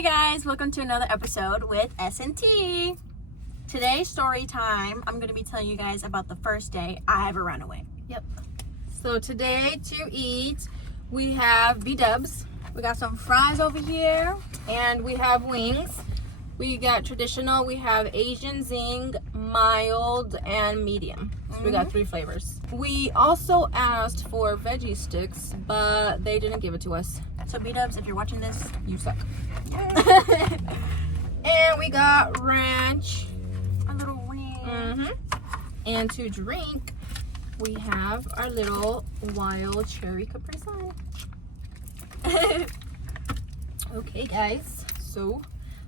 Hey guys, welcome to another episode with S&T. Today's story time, I'm going to be telling you guys about the first day I ever ran away. Yep. So today to eat, we have B-dubs. We got some fries over here. And we have wings. We got traditional, we have Asian zing, mild, and medium. So we got 3 flavors. We also asked for veggie sticks, but they didn't give it to us. So B-dubs, if you're watching this, You suck. And we got ranch. a little ranch. And to drink, we have our little wild cherry Capri Sun. Okay, guys. So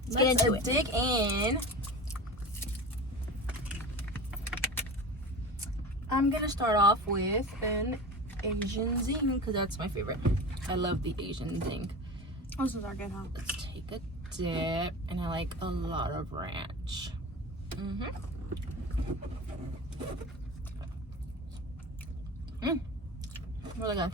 Let's get into it. Dig in. I'm gonna start off with an Asian zing because that's my favorite. I love the Asian zing. Oh, this is our good, huh? Let's take a dip, and I like a lot of ranch. Really good.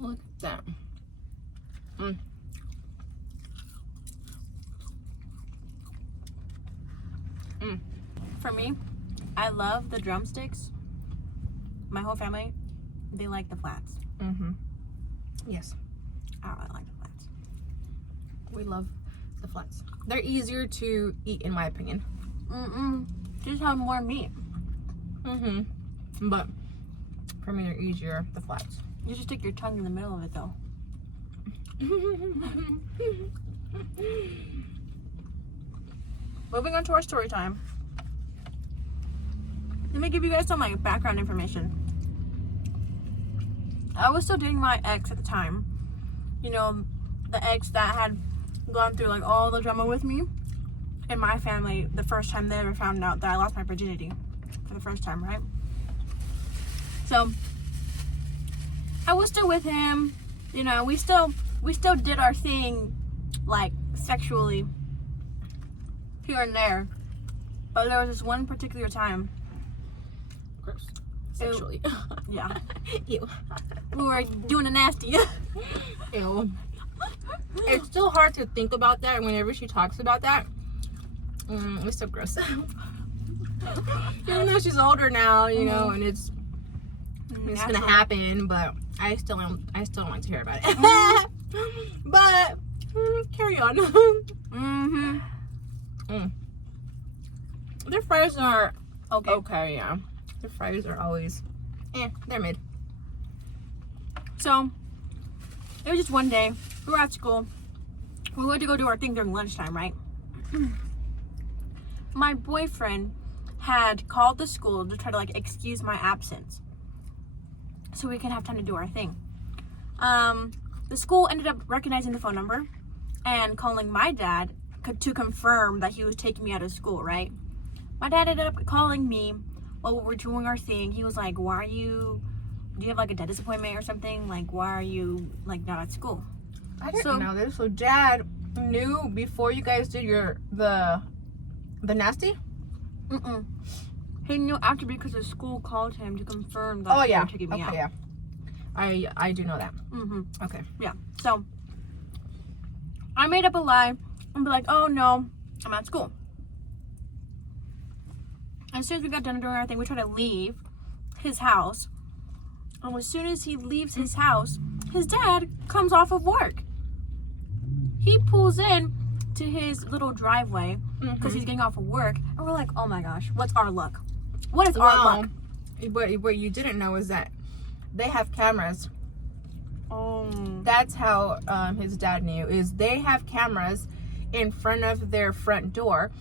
Look at that. For me, I love the drumsticks. My whole family, they like the flats. Yes, I don't really like the flats. we love the flats. They're easier to eat, in my opinion. Just have more meat. But for me, they're easier, the flats. You just stick your tongue in the middle of it, though. Moving on to our story time. Let me give you guys some like background information. I was still dating my ex at the time. You know, the ex that had gone through like all the drama with me and my family the first time they ever found out that I lost my virginity for the first time, right? So I was still with him. You know, we still did our thing like sexually here and there. But there was this one particular time. Gross. Sexually. Yeah. Ew. We were doing a nasty. Ew. It's still hard to think about that whenever she talks about that. It's so gross. Even though she's older now, you know, and it's gonna happen, but I still don't like to hear about it. But carry on. Their fries are okay, yeah. The fries are always, they're mid. So, it was just one day. We were at school. We went to go do our thing during lunchtime, right? My boyfriend had called the school to try to like excuse my absence so we can have time to do our thing. The school ended up recognizing the phone number and calling my dad to confirm that he was taking me out of school, right? My dad ended up calling me while we were doing our thing. He was like, do you have like a dentist appointment or something? Like, why are you like not at school? I didn't know this. So Dad knew before you guys did the nasty? He knew after because the school called him to confirm that they were taking me out. Yeah. I do know that. Okay. Yeah. So I made up a lie and be like, oh no, I'm at school. As soon as we got done doing our thing, we tried to leave his house. And as soon as he leaves his house, his dad comes off of work. He pulls in to his little driveway because he's getting off of work. And we're like, oh my gosh, what's our luck? What is our luck? What you didn't know is that they have cameras. Oh. That's how his dad knew, is they have cameras in front of their front door.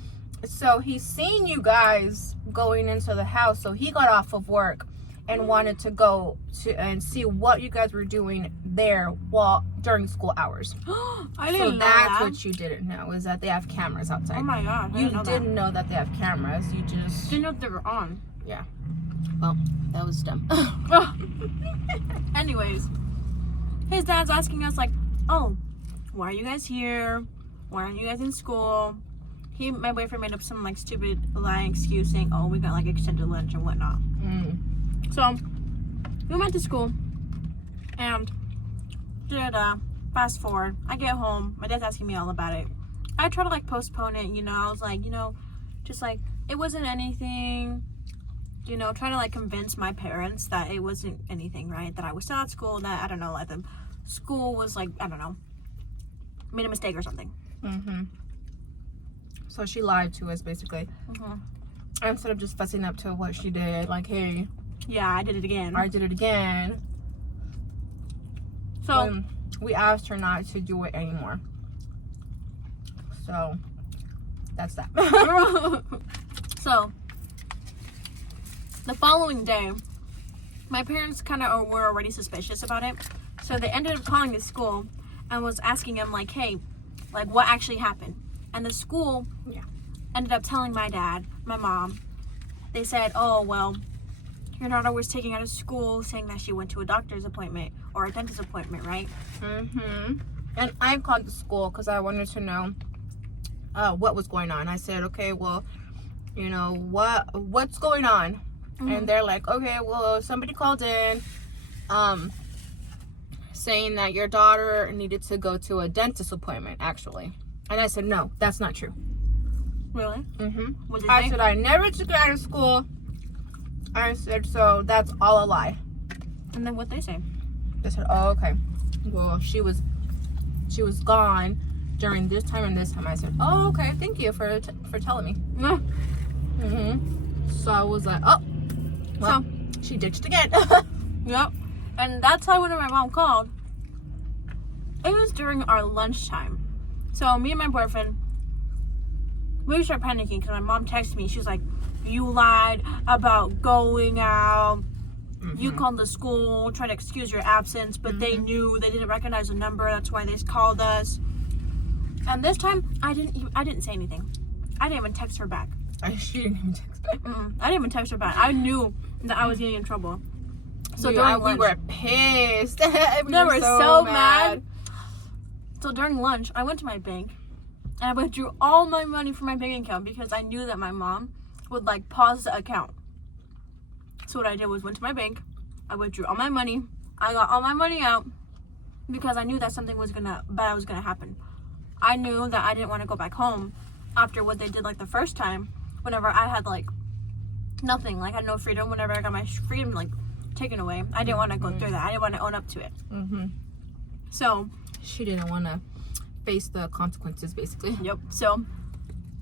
So he's seen you guys going into the house. So he got off of work and wanted to go to and see what you guys were doing there during school hours. I didn't know that's that. what you didn't know, is that they have cameras outside. Oh my god. You didn't know that they have cameras. You just didn't know they were on. Yeah. Well, that was dumb. Anyways, his dad's asking us like, oh, why are you guys here? why aren't you guys in school? My boyfriend made up some like stupid lying excuse saying, oh, we got like extended lunch and whatnot. So we went to school and fast forward, I get home, my dad's asking me all about it. I try to like postpone it, you know, I was like, you know, just like it wasn't anything, you know, trying to like convince my parents that it wasn't anything, right? That I was still at school, that I don't know, like the school was like, I don't know, made a mistake or something. So she lied to us basically. Instead of just fussing up to what she did, like, hey, yeah, I did it again. So we asked her not to do it anymore. So that's that. So the following day, my parents kind of were already suspicious about it. So they ended up calling the school and was asking them like, hey, like what actually happened? And the school ended up telling my dad, my mom, they said, oh, well, your daughter was taken out of school saying that she went to a doctor's appointment or a dentist appointment, right? And I called the school because I wanted to know what was going on. I said, okay, well, you know, what's going on? And they're like, okay, well, somebody called in saying that your daughter needed to go to a dentist appointment, actually. And I said, no, that's not true. Really? I said, I never took her out of school. I said, so that's all a lie. And then what they say? They said, oh, okay. Well, she was gone during this time and this time. I said, oh, okay, thank you for telling me. So I was like, oh, well, so she ditched again. Yep. And that's how when my mom called, it was during our lunchtime. So me and my boyfriend, we started panicking because my mom texted me. She was like, you lied about going out. You called the school, tried to excuse your absence, but they knew, they didn't recognize the number. That's why they called us. And this time, I didn't say anything. I didn't even text her back. She didn't even text back. I didn't even text her back. I knew that I was getting in trouble. So we were pissed. we were so mad. So during lunch, I went to my bank and I withdrew all my money from my bank account because I knew that my mom would like pause the account. So what I did was went to my bank, I withdrew all my money, I got all my money out because I knew that something was gonna happen. I knew that I didn't want to go back home after what they did like the first time, whenever I had like nothing, like I had no freedom, whenever I got my freedom like taken away. I didn't want to go through that. I didn't want to own up to it. So she didn't want to face the consequences, basically. Yep. So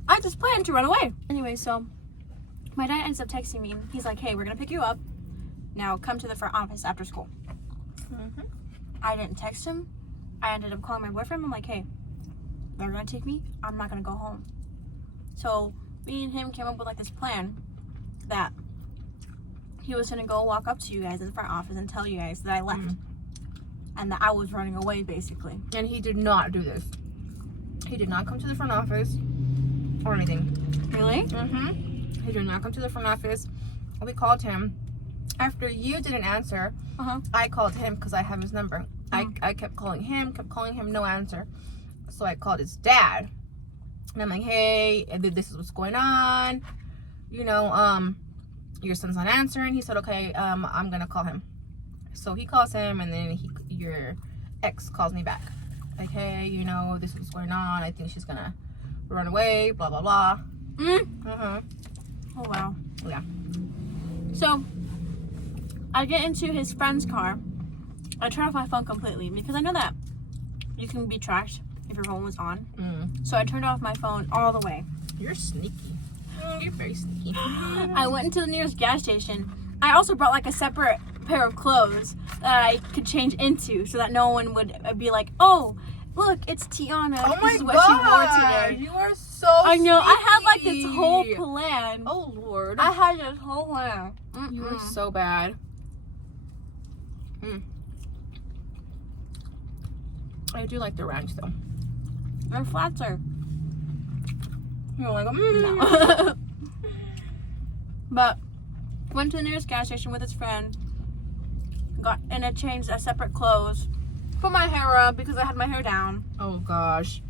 I just planned to run away. Anyway, so my dad ends up texting me. He's like, hey, we're going to pick you up. Now come to the front office after school. I didn't text him. I ended up calling my boyfriend. I'm like, hey, they're going to take me. I'm not going to go home. So me and him came up with like this plan that he was going to go walk up to you guys in the front office and tell you guys that I left. And that I was running away, basically. And he did not do this. He did not come to the front office or anything. Really? He did not come to the front office. We called him. After you didn't answer, I called him because I have his number. I kept calling him, no answer. So I called his dad. And I'm like, hey, this is what's going on. You know, your son's not answering. He said, okay, I'm going to call him. So he calls him, and then your ex calls me back. Like, hey, you know, this is what's going on. I think she's going to run away, blah, blah, blah. Oh, wow. Yeah. So I get into his friend's car. I turn off my phone completely because I know that you can be tracked if your phone was on. So I turned off my phone all the way. You're sneaky. You're very sneaky. I went into the nearest gas station. I also brought like a separate pair of clothes that I could change into so that no one would be like, oh, look, it's Tiana. Oh this is my what she wore God. today. You are so I know. sneaky. I had like this whole plan. Oh, Lord. I had this whole plan. You are so bad. I do like the ranch, though. Our flats are. You're like, No. But went to the nearest gas station with his friend. I changed separate clothes. Put my hair up because I had my hair down. Oh, gosh.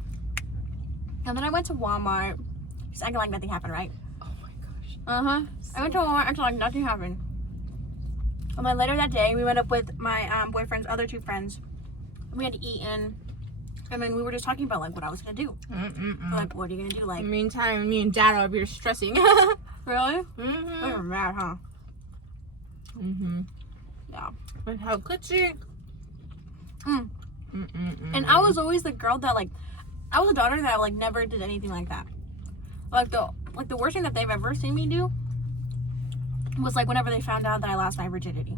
And then I went to Walmart. Just acting like nothing happened, right? Oh my gosh. I went to Walmart acting like nothing happened. And then later that day, we went up with my boyfriend's other two friends. We had eaten. And then we were just talking about, like, what I was going to do. Like, what are you going to do? Like, meantime, me and Dad are over here stressing. Really? We were mad, huh? Yeah. But how could she? And I was always the girl that, like, I was a daughter that, like, never did anything like that. Like, the worst thing that they've ever seen me do was, like, whenever they found out that I lost my virginity.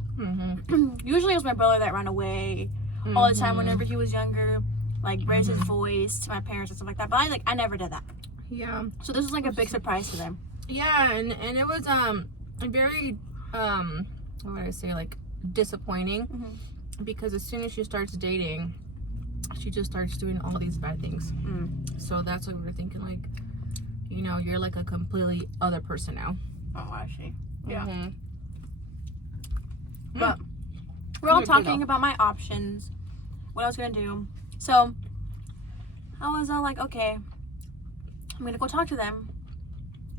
Usually it was my brother that ran away all the time whenever he was younger. Like, raised his voice to my parents and stuff like that. But I never did that. Yeah. So this was, like, a big surprise to them. Yeah, and it was very what would I say, like, disappointing, because as soon as she starts dating, she just starts doing all these bad things. So that's what we were thinking, like, you know, you're like a completely other person now. Oh, I see. Yeah. But we're all talking about my options, what I was gonna do. So I was all like, okay, I'm gonna go talk to them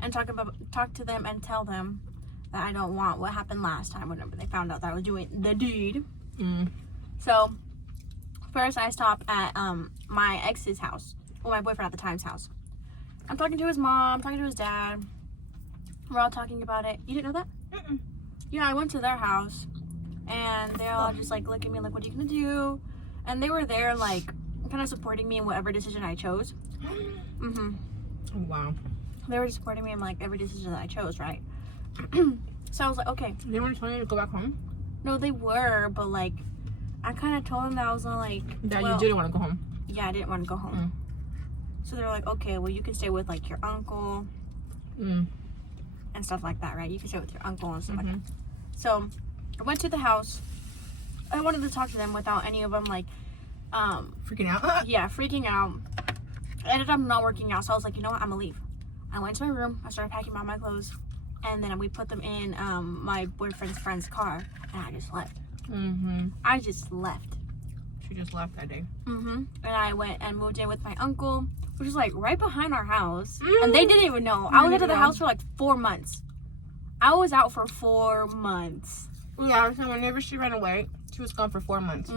and talk to them and tell them that I don't want what happened last time whenever they found out that I was doing the deed. So first I stop at my ex's house, well, my boyfriend at the time's house. I'm talking to his mom, talking to his dad. We're all talking about it. You didn't know that? Yeah, I went to their house and they all just like look at me like, what are you gonna do? And they were there like kind of supporting me in whatever decision I chose. Wow. They were just supporting me in like every decision that I chose, right? So I was like, okay. They weren't telling you to go back home? No, they were, but like I kind of told them that I was like, that you didn't want to go home. Yeah, I didn't want to go home. So they're like, okay, well you can stay with like your uncle and stuff like that, right? You can stay with your uncle and stuff like that. So I went to the house. I wanted to talk to them without any of them like freaking out. Yeah, freaking out. It ended up not working out, so I was like, you know what, I'm gonna leave. I went to my room, I started packing all my clothes, and then we put them in my boyfriend's friend's car, and I just left. I just left. She just left that day. And I went and moved in with my uncle, which is like right behind our house, and they didn't even know. I was out of the house for like 4 months. I was out for 4 months. Yeah, so whenever she ran away, she was gone for 4 months.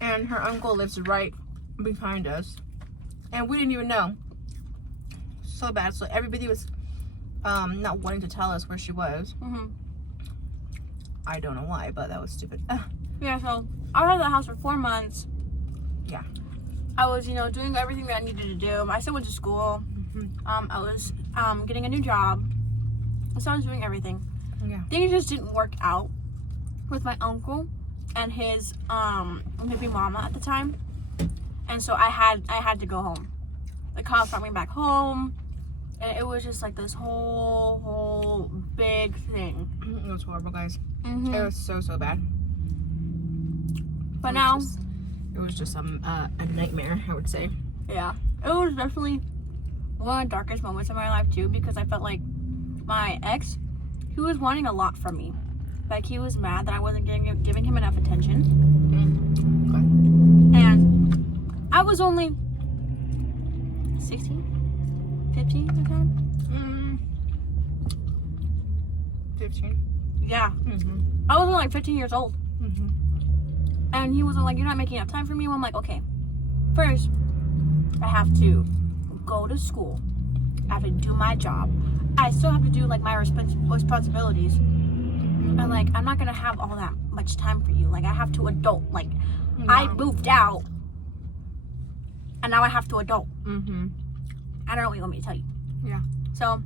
And her uncle lives right behind us, and we didn't even know. So bad. So everybody was not wanting to tell us where she was. I don't know why, but that was stupid. Yeah, so I was out of the house for 4 months. Yeah. I was, you know, doing everything that I needed to do. I still went to school. I was getting a new job. So I was doing everything. Yeah. Things just didn't work out with my uncle and his baby mama at the time. And so I had to go home. The cops brought me back home. And it was just like this whole big thing. It was horrible, guys. It was so bad. But now it was just a nightmare, I would say. Yeah, it was definitely one of the darkest moments in my life too, because I felt like my ex, he was wanting a lot from me. Like, he was mad that I wasn't giving him enough attention. And I was only 16, 15 at the time. 15. Yeah. I was only like 15 years old. And he was like, you're not making enough time for me. Well, I'm like, okay, first I have to go to school. I have to do my job. I still have to do like my responsibilities. And like, I'm not gonna have all that much time for you. Like, I have to adult. Like, I moved out and now I have to adult. I don't know what you want me to tell you. Yeah. So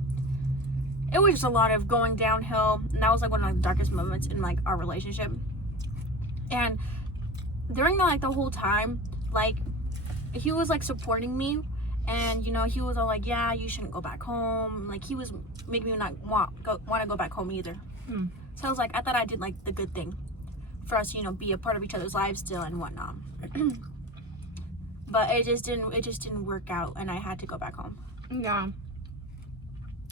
it was just a lot of going downhill, and that was like one of the darkest moments in like our relationship. And during the whole time, like, he was like supporting me, and you know, he was all like, yeah, you shouldn't go back home. Like, he was making me not want to go back home either. So I was like, I thought I did like the good thing for us, you know, be a part of each other's lives still and whatnot. But it just didn't work out, and I had to go back home. Yeah.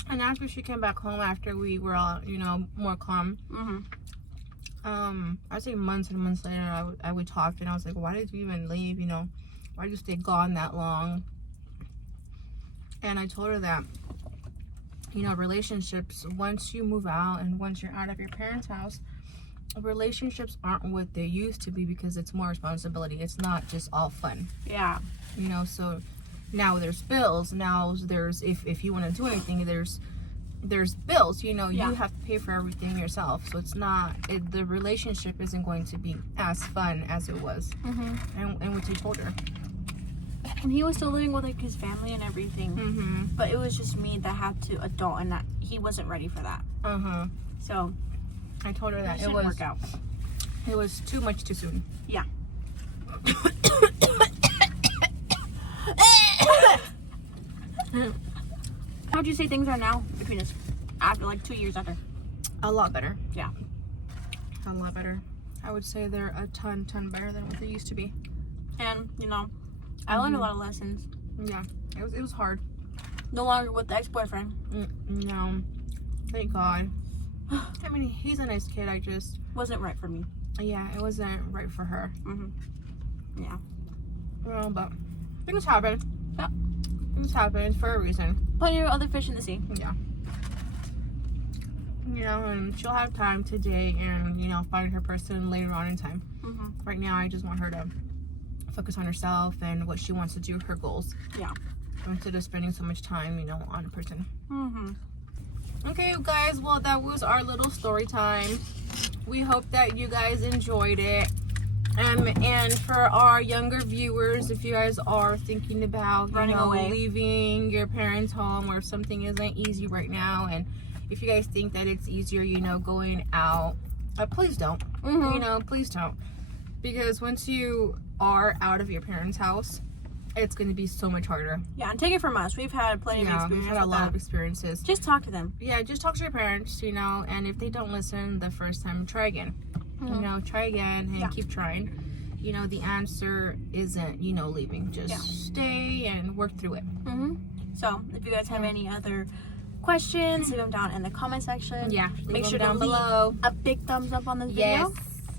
And after she came back home, after we were all, you know, more calm, I'd say months and months later, I would talk, and I was like, why did you even leave? You know, why did you stay gone that long? And I told her that, you know, relationships, once you move out and once you're out of your parents' house, relationships aren't what they used to be because it's more responsibility. It's not just all fun. Yeah. You know, so now there's bills. Now there's, if you want to do anything, there's bills. You know, Yeah. you have to pay for everything yourself. So it's not, the relationship isn't going to be as fun as it was. And what you told her. And he was still living with like his family and everything. But it was just me that had to adult, and that he wasn't ready for that. So I told her that it didn't work out. It was too much too soon. Yeah. How'd you say things are now between us after like 2 years after? A lot better. Yeah. A lot better. I would say they're a ton better than what they used to be. And you know, I learned a lot of lessons. Yeah, it was hard. No longer with the ex-boyfriend. No, thank God. I mean, he's a nice kid. I just Wasn't right for me. yeah, it wasn't right for her. Yeah. Well, but things happen. Yep. Things happen for a reason. Plenty of other fish in the sea. Yeah. You know, and she'll have time today and, you know, find her person later on in time. Right now, I just want her to focus on herself and what she wants to do, her goals. Yeah. Instead of spending so much time, you know, on a person. Okay, you guys, well, that was our little story time. We hope that you guys enjoyed it. And for our younger viewers, if you guys are thinking about, you know, leaving your parents' home, or if something isn't easy right now, and if you guys think that it's easier, you know, going out, please don't. You know, please don't. Because once you are out of your parents' house, it's going to be so much harder. Yeah, and take it from us. We've had plenty of experience. We've had a lot of experiences. Just talk to them. Yeah, just talk to your parents, you know, and if they don't listen the first time, try again. You know, try again and keep trying. You know, the answer isn't, you know, leaving. Just stay and work through it. So, if you guys have any other questions, leave them down in the comment section. Yeah, make sure down to below. leave a big thumbs up on this video. Yes.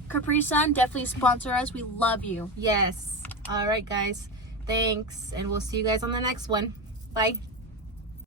Capri Sun, definitely sponsor us. We love you. Yes. All right, guys. Thanks. And we'll see you guys on the next one. Bye.